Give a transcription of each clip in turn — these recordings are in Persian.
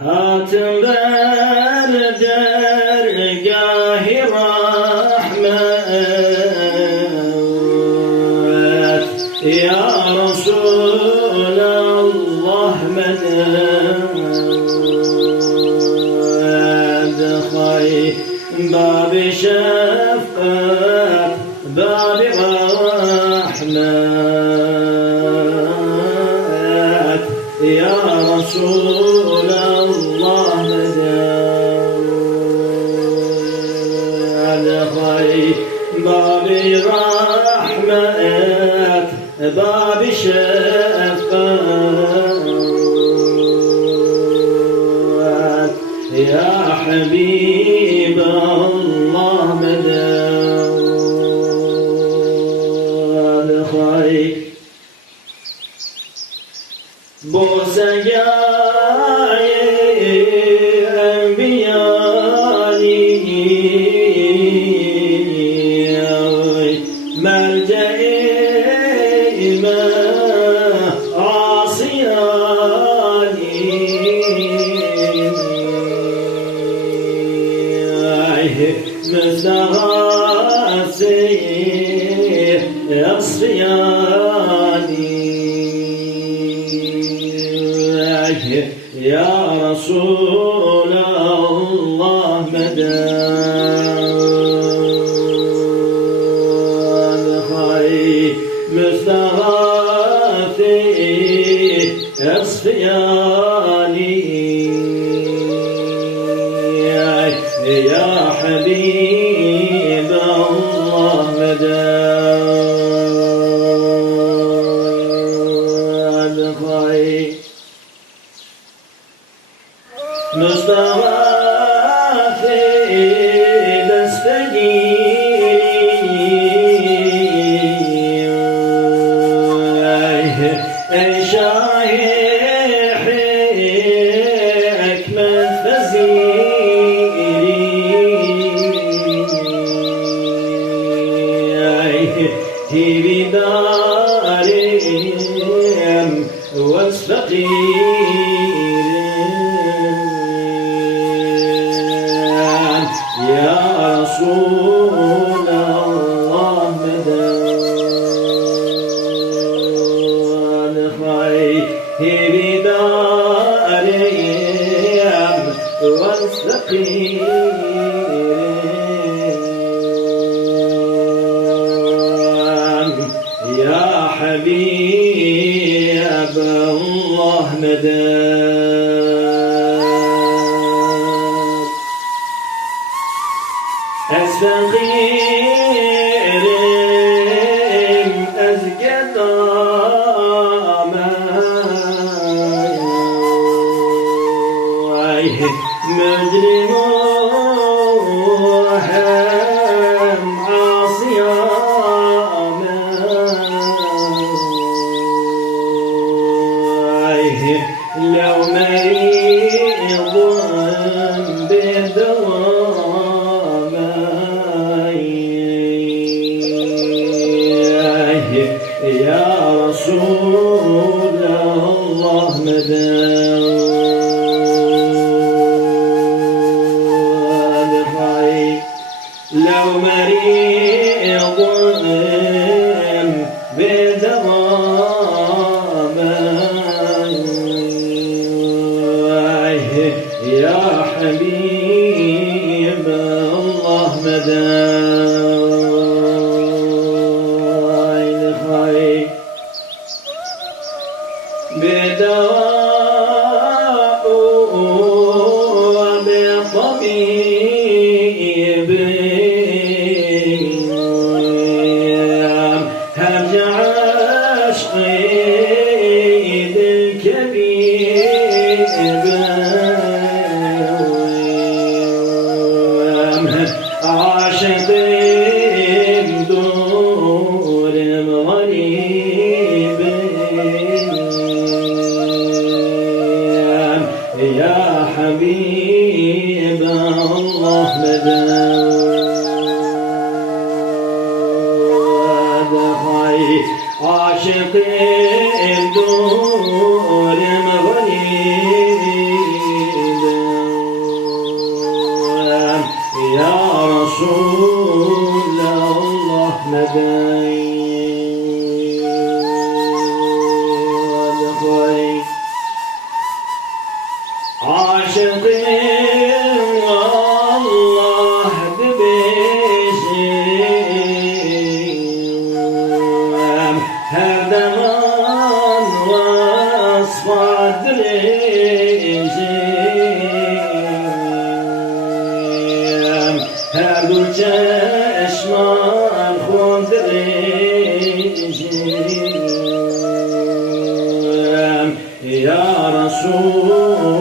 هاتم بر درگاه رحمت یا رسول الله مدد خی باب شفقت باب رحمت یا رسول الله مدد خی باب رحمت باب شفقت يا حبيب الله مدد خير بوسجاي أنبيائي مرجعي ما مستغاثي أصفياني يا رسول الله مدد خير مستغاثي أصفياني يا حبيب الله مدد خير مستغاثي دستجيري أي شايح حكمة فزيري تيبي دارهم واصفقير يا رسول الله مدد خير تيبي دارهم واصفقير يا حبيب الله مدد أستغير أزقد مجرم عاصيا لو مريض بدوام يا رسول الله مدد خير لو مريض بدوام يا حبيب الله مدد خير بدواء وبطبيب هرجع عشقي الكبير عاشق دور غريب يا حبيب الله مدد خير عاشق دور غريب عاشقين والله دبيزم her zaman vasfadır ezim her dur çeşman khundur ezim ya Resulallah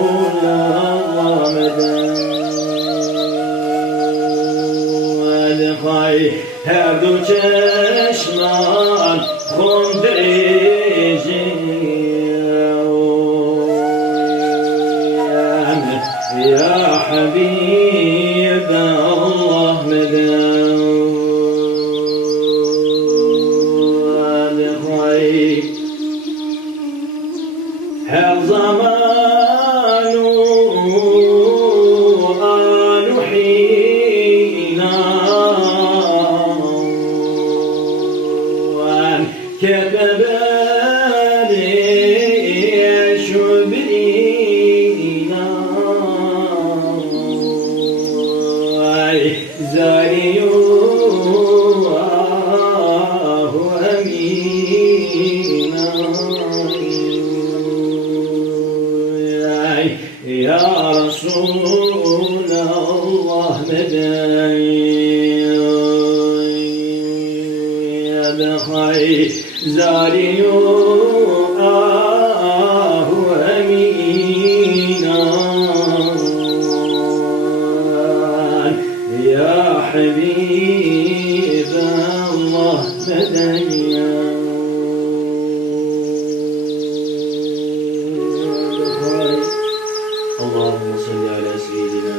medel hay her dur çeşman khundur يا حبيب الله مدام الخير هل زمان آل حينا كتب زاريوه أمينا يا رسول الله مدايا بخير زاريوه أمينا يا حبيب الله مديا اللهم صل على سيدنا